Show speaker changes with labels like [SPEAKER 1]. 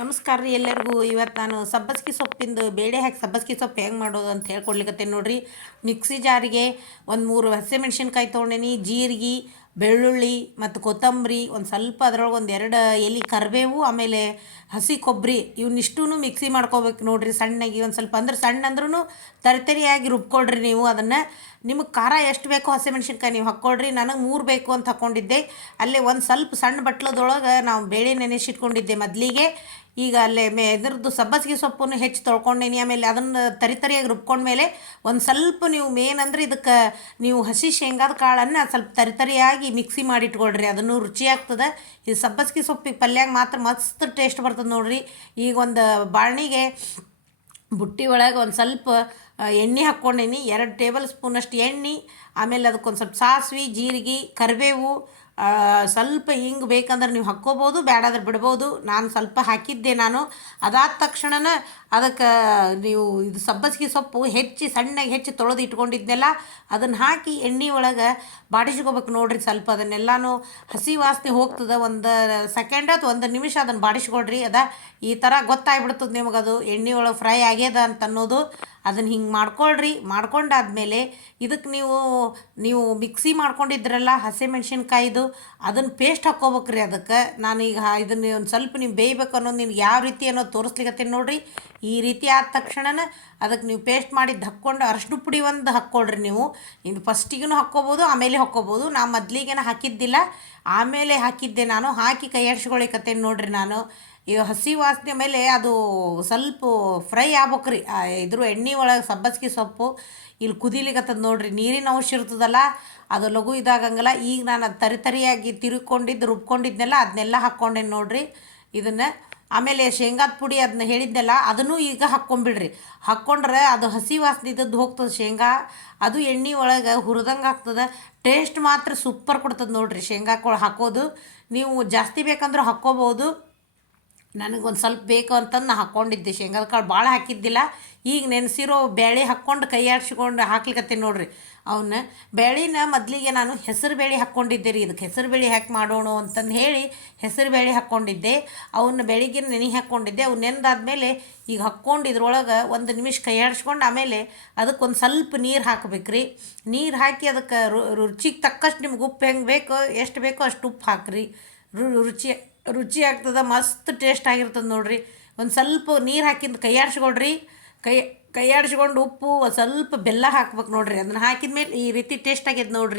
[SPEAKER 1] ನಮಸ್ಕಾರ ರೀ ಎಲ್ಲರಿಗೂ. ಇವತ್ತು ನಾನು ಸಬ್ಬಸ್ಗಿ ಸೊಪ್ಪಿಂದು ಬೇಳೆ ಹಾಕಿ ಸಬ್ಬಸ್ಗಿ ಸೊಪ್ಪು ಹೆಂಗೆ ಮಾಡೋದು ಅಂತ ಹೇಳ್ಕೊಡ್ಲಿಕ್ಕತ್ತೇನೆ ನೋಡಿರಿ. ಮಿಕ್ಸಿ ಜಾರಿಗೆ ಒಂದು ಮೂರು ಹಸಿಮೆಣ್ಸಿನ್ಕಾಯಿ ತೊಗೊಂಡೇನಿ, ಜೀರಿಗೆ, ಬೆಳ್ಳುಳ್ಳಿ ಮತ್ತು ಕೊತ್ತಂಬರಿ, ಒಂದು ಸ್ವಲ್ಪ ಅದ್ರೊಳಗೆ ಒಂದು ಎರಡು ಎಲೆ ಕರಿಬೇವು, ಆಮೇಲೆ ಹಸಿ ಕೊಬ್ಬರಿ ಇವನ್ನಿಷ್ಟೂ ಮಿಕ್ಸಿ ಮಾಡ್ಕೋಬೇಕು ನೋಡಿರಿ ಸಣ್ಣಗೆ. ಒಂದು ಸ್ವಲ್ಪ ಅಂದ್ರೆ ಸಣ್ಣ ಅಂದ್ರೂ ತರಿತರಿಯಾಗಿ ರುಬ್ಕೊಳ್ರಿ ನೀವು ಅದನ್ನು. ನಿಮಗೆ ಖಾರ ಎಷ್ಟು ಬೇಕೋ ಹಸಿಮೆಣ್ಸಿನ್ಕಾಯಿ ನೀವು ಹಾಕ್ಕೊಳ್ರಿ ನನಗೆ ಮೂರು ಬೇಕು ಅಂತ ಹಾಕ್ಕೊಂಡಿದ್ದೆ ಅಲ್ಲೇ ಒಂದು ಸ್ವಲ್ಪ ಸಣ್ಣ ಬಟ್ಲದೊಳಗೆ ನಾವು ಬೇಳೆ ನೆನೆಸಿಟ್ಕೊಂಡಿದ್ದೆ ಮೊದಲಿಗೆ. ಈಗ ಅಲ್ಲೇ ಮೇ ಇದ್ರದ್ದು ಸಬ್ಬಸಿಗೆ ಸೊಪ್ಪನ್ನು ಹೆಚ್ಚು ತೊಳ್ಕೊಂಡೇನಿ, ಆಮೇಲೆ ಅದನ್ನು ತರಿ ತರಿಯಾಗಿ ರುಬ್ಕೊಂಡ್ಮೇಲೆ ಒಂದು ಸ್ವಲ್ಪ ನೀವು ಮೇನ್ ಅಂದರೆ ಇದಕ್ಕೆ ನೀವು ಹಸಿ ಶೇಂಗಾದ ಕಾಳನ್ನು ಸ್ವಲ್ಪ ತರಿ ತರಿಯಾಗಿ ಮಿಕ್ಸಿ ಮಾಡಿಟ್ಕೊಳ್ರಿ, ಅದನ್ನು ರುಚಿ ಆಗ್ತದೆ ಇದು ಸಬ್ಬಸಿಗೆ ಸೊಪ್ಪಿಗೆ ಪಲ್ಯಾಗ ಮಾತ್ರ ಮಸ್ತ್ ಟೇಸ್ಟ್ ಬರ್ತದೆ ನೋಡ್ರಿ. ಈಗ ಒಂದು ಬಾಳ್ನಿಗೆ ಬುಟ್ಟಿ ಒಳಗೆ ಒಂದು ಸ್ವಲ್ಪ ಎಣ್ಣೆ ಹಾಕ್ಕೊಂಡೇನಿ, ಎರಡು ಟೇಬಲ್ ಸ್ಪೂನಷ್ಟು ಎಣ್ಣೆ, ಆಮೇಲೆ ಅದಕ್ಕೊಂದು ಸ್ವಲ್ಪ ಸಾಸ್ವಿ, ಜೀರಿಗೆ, ಕರಿಬೇವು ಸ್ವಲ್ಪ ಹಿಂಗೆ ಬೇಕಂದ್ರೆ ನೀವು ಹಾಕ್ಕೋಬೋದು ಬೇಡಾದ್ರೆ ಬಿಡ್ಬೋದು. ನಾನು ಸ್ವಲ್ಪ ಹಾಕಿದ್ದೆ ನಾನು. ಅದಾದ ತಕ್ಷಣನ ಅದಕ್ಕೆ ನೀವು ಇದು ಸಬ್ಬಸಿಗೆ ಸೊಪ್ಪು ಹೆಚ್ಚಿ ಸಣ್ಣಗೆ ಹೆಚ್ಚಿ ತೊಳೆದು ಇಟ್ಕೊಂಡಿದ್ನೆಲ್ಲ ಅದನ್ನು ಹಾಕಿ ಎಣ್ಣೆ ಒಳಗೆ ಬಾಡಿಸ್ಕೋಬೇಕು ನೋಡ್ರಿ ಸ್ವಲ್ಪ ಅದನ್ನೆಲ್ಲಾನು. ಹಸಿ ವಾಸನೆ ಹೋಗ್ತದೆ, ಒಂದು ಸೆಕೆಂಡ್ ಅಥವಾ ಒಂದು ನಿಮಿಷ ಅದನ್ನು ಬಾಡಿಸ್ಕೊಡ್ರಿ. ಅದ ಈ ಥರ ಗೊತ್ತಾಗ್ಬಿಡ್ತದೆ ನಿಮಗದು. ಎಣ್ಣೆ ಒಳಗೆ ಫ್ರೈ ಆಗ್ಯದ ಅಂತ ಅನ್ನೋದು ಅದನ್ನು ಹಿಂಗೆ ಮಾಡ್ಕೊಳ್ರಿ. ಮಾಡ್ಕೊಂಡಾದ್ಮೇಲೆ ಇದಕ್ಕೆ ನೀವು ನೀವು ಮಿಕ್ಸಿ ಮಾಡ್ಕೊಂಡಿದ್ರಲ್ಲ ಹಸಿಮೆಣ್ಸಿನ್ಕಾಯಿದು ಅದನ್ನು ಪೇಸ್ಟ್ ಹಾಕ್ಕೋಬೇಕ್ರಿ ಅದಕ್ಕೆ. ನಾನೀಗ ಇದನ್ನು ಒಂದು ಸ್ವಲ್ಪ ನೀವು ಬೇಯ್ಬೇಕು ಅನ್ನೋದು ನಿಮ್ಗೆ ಯಾವ ರೀತಿ ಅನ್ನೋದು ತೋರಿಸ್ಲಿಕ್ಕತ್ತೀನಿ ನೋಡಿರಿ. ಈ ರೀತಿ ಆದ ತಕ್ಷಣನ ಅದಕ್ಕೆ ನೀವು ಪೇಸ್ಟ್ ಮಾಡಿದ್ದು ಹಾಕ್ಕೊಂಡು ಅರಶಿನ ಪುಡಿ ಒಂದು ಹಾಕ್ಕೊಳ್ರಿ ನೀವು. ಇದು ಫಸ್ಟಿಗೂ ಹಾಕ್ಕೋಬೋದು, ಆಮೇಲೆ ಹಾಕ್ಕೋಬೋದು. ನಾ ಮೊದ್ಲಿಗೇನ ಹಾಕಿದ್ದಿಲ್ಲ. ಆಮೇಲೆ ಹಾಕಿದ್ದೆ ನಾನು. ಹಾಕಿ ಕೈ ಆಡಿಸ್ಕೊಳಿಕತ್ತೇನೆ ನೋಡ್ರಿ ನಾನು. ಇದು ಹಸಿ ವಾಸನೆ ಮೇಲೆ ಅದು ಸ್ವಲ್ಪ ಫ್ರೈ ಆಗ್ಬೇಕ್ರಿ. ಇದ್ರ ಎಣ್ಣೆ ಒಳಗೆ ಸಬ್ಬಸ್ಗೆ ಸೊಪ್ಪು ಇಲ್ಲಿ ಕುದಿಲಿಕತ್ತದ ನೋಡ್ರಿ, ನೀರಿನ ಅಂಶ ಇರ್ತದಲ್ಲ, ಅದು ಲಘು ಇದಾಗಂಗಿಲ್ಲ. ಈಗ ನಾನು ಅದು ತರಿ ತರಿಯಾಗಿ ತಿರುಕೊಂಡಿದ್ದು ರುಬ್ಕೊಂಡಿದ್ನೆಲ್ಲ ಅದನ್ನೆಲ್ಲ ಹಾಕ್ಕೊಂಡೇನಿ ನೋಡ್ರಿ, ಇದನ್ನು. ಆಮೇಲೆ ಶೇಂಗಾದ ಪುಡಿ ಅದನ್ನ ಹೇಳಿದ್ದೆಲ್ಲ ಅದನ್ನು ಈಗ ಹಾಕ್ಕೊಂಬಿಡ್ರಿ. ಹಾಕ್ಕೊಂಡ್ರೆ ಅದು ಹಸಿ ವಾಸನೆ ಇದ್ದದ್ದು ಹೋಗ್ತದೆ ಶೇಂಗಾ. ಅದು ಎಣ್ಣೆ ಒಳಗೆ ಹುರಿದಂಗೆ ಆಗ್ತದೆ. ಟೇಸ್ಟ್ ಮಾತ್ರ ಸೂಪರ್ ಕೊಡ್ತದೆ ನೋಡ್ರಿ ಶೇಂಗಾಕೊಳ ಹಾಕೋದು. ನೀವು ಜಾಸ್ತಿ ಬೇಕಂದ್ರೆ ಹಾಕ್ಕೋಬೋದು. ನನಗೊಂದು ಸ್ವಲ್ಪ ಬೇಕು ಅಂತಂದು ನಾ ಹಾಕ್ಕೊಂಡಿದ್ದೆ ಶೇಂಗಾದ ಕಾಳು ಭಾಳ ಹಾಕಿದ್ದಿಲ್ಲ. ಈಗ ನೆನೆಸಿರೋ ಬೇಳೆ ಹಾಕ್ಕೊಂಡು ಆಡಿಸಿಕೊಂಡು ಹಾಕ್ಲಿಕತ್ತೀನಿ ನೋಡಿರಿ. ಅವನ್ನ ಬೇಳೆನ ಮೊದಲಿಗೆ ನಾನು ಹೆಸರು ಬೇಳೆ ಹಾಕ್ಕೊಂಡಿದ್ದೆ ರೀ. ಇದಕ್ಕೆ ಹೆಸರು ಬೇಳೆ ಹ್ಯಾಕ್ ಮಾಡೋಣ ಅಂತಂದು ಹೇಳಿ ಹೆಸರು ಬೇಳೆ ಹಾಕ್ಕೊಂಡಿದ್ದೆ. ಅವನ್ನ ಬೆಳಿಗ್ಗೆ ನೆನೆ ಹಾಕ್ಕೊಂಡಿದ್ದೆ. ಅವು ನೆನೆದಾದ್ಮೇಲೆ ಈಗ ಹಾಕ್ಕೊಂಡು ಇದ್ರೊಳಗೆ ಒಂದು ನಿಮಿಷ ಕೈ ಆಡಿಸ್ಕೊಂಡು ಆಮೇಲೆ ಅದಕ್ಕೊಂದು ಸ್ವಲ್ಪ ನೀರು ಹಾಕಬೇಕು ಹಾಕ್ಬೇಕ್ರಿ ನೀರು ಹಾಕಿ ಅದಕ್ಕೆ ರುಚಿಗೆ ತಕ್ಕಷ್ಟು ನಿಮ್ಗೆ ಉಪ್ಪು ಹೆಂಗೆ ಬೇಕೋ, ಎಷ್ಟು ಬೇಕೋ ಅಷ್ಟು ಉಪ್ಪು ಹಾಕಿರಿ. ರು, ರುಚಿ ರುಚಿ ಆಗ್ತದೆ, ಮಸ್ತ್ ಟೇಸ್ಟ್ ಆಗಿರ್ತದೆ ನೋಡ್ರಿ. ಒಂದು ಸ್ವಲ್ಪ ನೀರು ಹಾಕಿದ್ದು ಕೈ ಆಡಿಸ್ಕೊಳ್ರಿ ಕೈ ಕೈ ಆಡಿಸ್ಕೊಂಡು ಉಪ್ಪು ಒಂದು ಸ್ವಲ್ಪ ಬೆಲ್ಲ ಹಾಕ್ಬೇಕು ನೋಡ್ರಿ. ಅದನ್ನ ಹಾಕಿದ ಮೇಲೆ ಈ ರೀತಿ ಟೇಸ್ಟ್ ಆಗ್ಯದ ನೋಡ್ರಿ.